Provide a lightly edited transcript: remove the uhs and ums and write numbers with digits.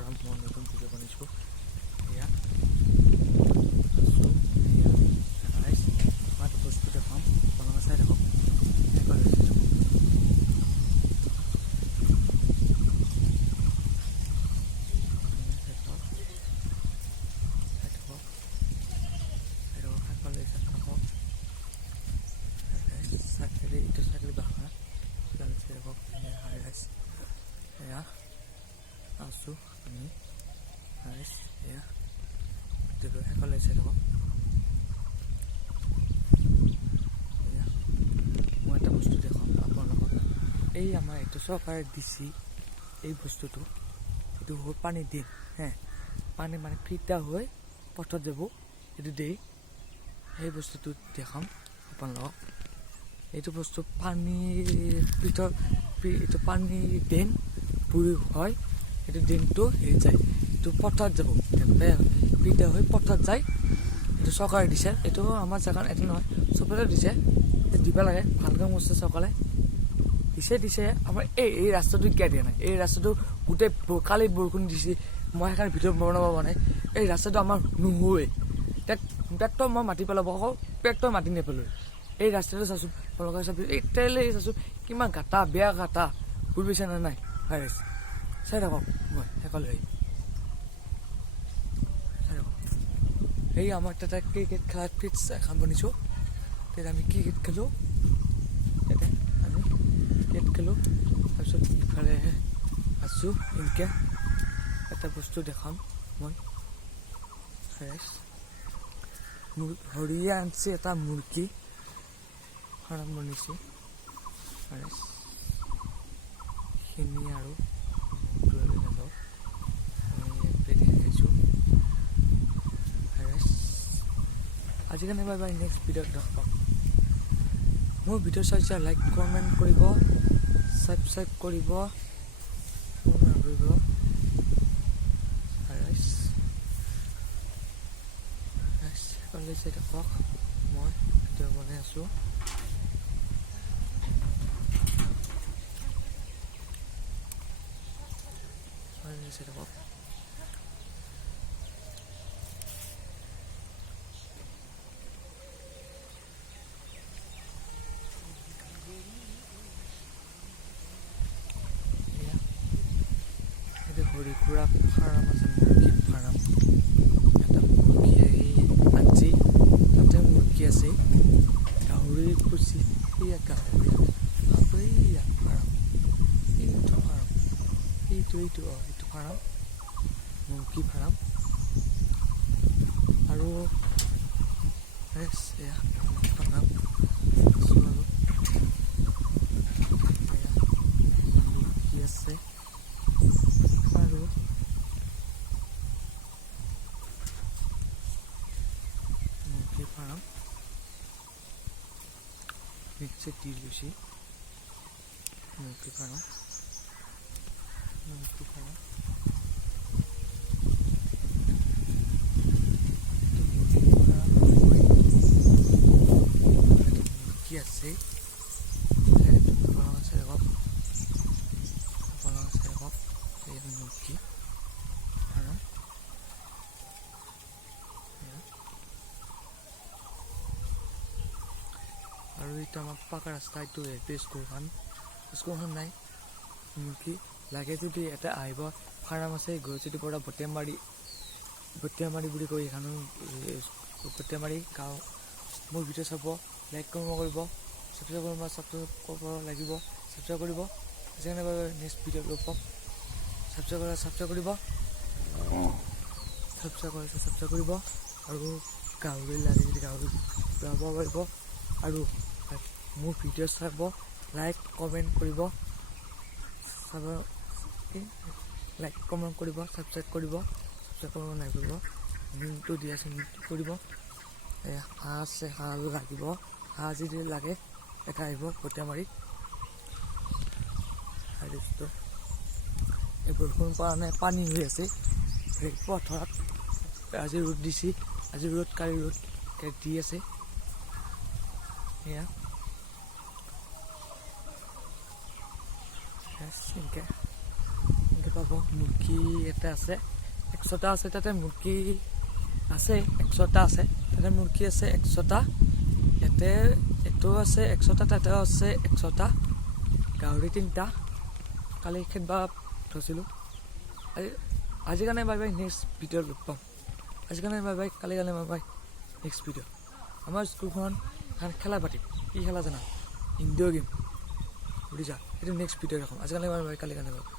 পৰা মই নতুন ভিডিঅ' বনাইছোঁ। এয়া মই বস্তু দেখাম, আপোনালোকে চাই থাকক। itu sakit banget dan saya kok ini harus ya langsung ini harus ya itu kalau saya kok ya মই এটা বস্তু দেখাম আপোনালোকক। এই আমাৰ এইটো চৰকাৰে দিছি এই বস্তুটো, এইটো হ'ল পানী দিন পানী মানে ফিল্টাৰ হৈ পথত যাব, এইটো দেই সেই বস্তুটো দেখাম আপোনালোকক। এইটো বস্তু পানীৰ ভিতৰত এইটো পানী ড্ৰেইন পুৰি হয়, এইটো ড্ৰেইনটো হেৰি যায়, এইটো পথাৰত যাব, ফিল্টাৰ হৈ পথাৰত যায়। এইটো চৰকাৰে দিছে, এইটো আমাৰ জেগাত এইটো নহয়, চবতে দিছে, দিব লাগে, ভাল কাম কৰিছে চৰকাৰে দিছে। আমাৰ এই ৰাস্তাটো কিয় দিয়া নাই? এই ৰাস্তাটো গোটেই কালি বৰষুণ দিছে, মই সেইকাৰণে ভিতৰত বনাব পৰা নাই। এই ৰাস্তাটো আমাৰ নোহোৱে, ট্ৰেক্টৰ মই মাটি পেলাব আকৌ ট্ৰেক্টৰ মাটি নেপেলোঁ। এই ৰাস্তাটো চাচোন আপোনালোকে, চাবি এই ট্ৰেইলে চাচোন কিমান গাঁটা, বেয়া গাঁটা, বুজিছে নে নাই? চাই থাকক, মই সেইকাৰণে এই আমাৰ তাতে ক্ৰিকেট খেলা পিটছ এখন বনিছোঁ, তেতিয়া আমি ক্ৰিকেট খেলোঁ, তাৰপিছত ইফালে আছোঁ এনেকৈ এটা বস্তু দেখাম মই। হৰিয়া আনছে এটা মুৰ্গী ফাৰ্ম বনিছে, খিনি আৰু নাযাওঁ দেখাইছোঁ। আজিকালি বাই বাই, নেক্সট ভিডিঅ'ত লগ পাম। মোৰ ভিডিঅ' চাইছে লাইক কমেণ্ট কৰিব, ছাবস্ক্ৰাইব কৰিব, কওক। মই ভিডিঅ' বনাই আছোঁ। সৰু সুৰা ফাৰ্ম আছে, মুৰ্গী ফাৰ্ম। এটা মুৰ্গী আনছি, তাতে মুৰ্গী আছে, গাহৰি পুচি, গাহৰি ফাৰ্ম, এইটো ফাৰ্ম, এইটো ফাৰ্ম, মুৰ্গী ফাৰ্ম। আৰু মুৰ্গী ফাৰ্ম মুৰ্গী আছে আৰু মুৰ্গী ফাৰ্ম মিক্সিত দি লৈছে। মুৰ্গী ফাৰ্ম মুৰ্গী আছে, মুৰ্গী ফাৰ্ম আৰু এইটো আমাৰ পাকা ৰাস্তা, এইটো স্কুলখন নাই। মুৰ্গী লাগে যদি এটা আহিব, ফাৰ্ম আছে গুৱাহাটীৰ পৰা বটিয়ামাৰি বুলি কয়, এইখনো বটিয়ামাৰি গাঁও। মোৰ ভিডিঅ' চাব, লাইক কৰিব, ছাবস্ক্ৰাইব কৰিব লাগিব, ছাবস্ক্ৰাইব কৰিব। যেনেকৈ নেক্সট ভিডিঅ' লগ পাম, ছাবস্ক্ৰাইব কৰিব। আৰু গাহৰি লাগে যদি গাহৰি যাব পাৰিব। আৰু মোৰ ভিডিঅ' চাব, লাইক কমেণ্ট কৰিব, ছাবস্ক্ৰাইব কৰিব নাই কৰিব, লিংকটো দি আছে, লিংকটো কৰিব। হাঁহ আছে, হাঁহ লাগিব, হাঁহ যদি লাগে এটা আহিব বটিয়ামাৰি। এই বৰষুণ পৰা নাই, পানী হৈ আছে পথাৰত। আজি ৰ'দ দিছে, আজি ৰ'দ, কালি ৰ'দ দি আছে। এনেকৈ পাব মুৰ্গী এটা আছে 100টা আছে তাতে মুৰ্গী আছে 100টা আছে তাতে মুৰ্গী আছে 100টা ইয়াতে এইটো আছে 100টা তাতেও আছে 100টা গাহৰি 3টা কালি খেদবা থৈছিলোঁ আজি কাৰণে বাই বাই নেক্সট ভিডিঅ'ত লগ পাম আজি কাৰণে বাই বাই কালি কাৰণে বাই বাই নেক্সট ভিডিঅ' আমাৰ স্কুলখন এখন খেলা পাতিম কি খেলা জানা ইনড'ৰ গেম বুজিছা এইটো নেক্সট ভিডিঅ' দেখাম আজি কাৰণে বাই বাই কালি কাৰণে বাই বাই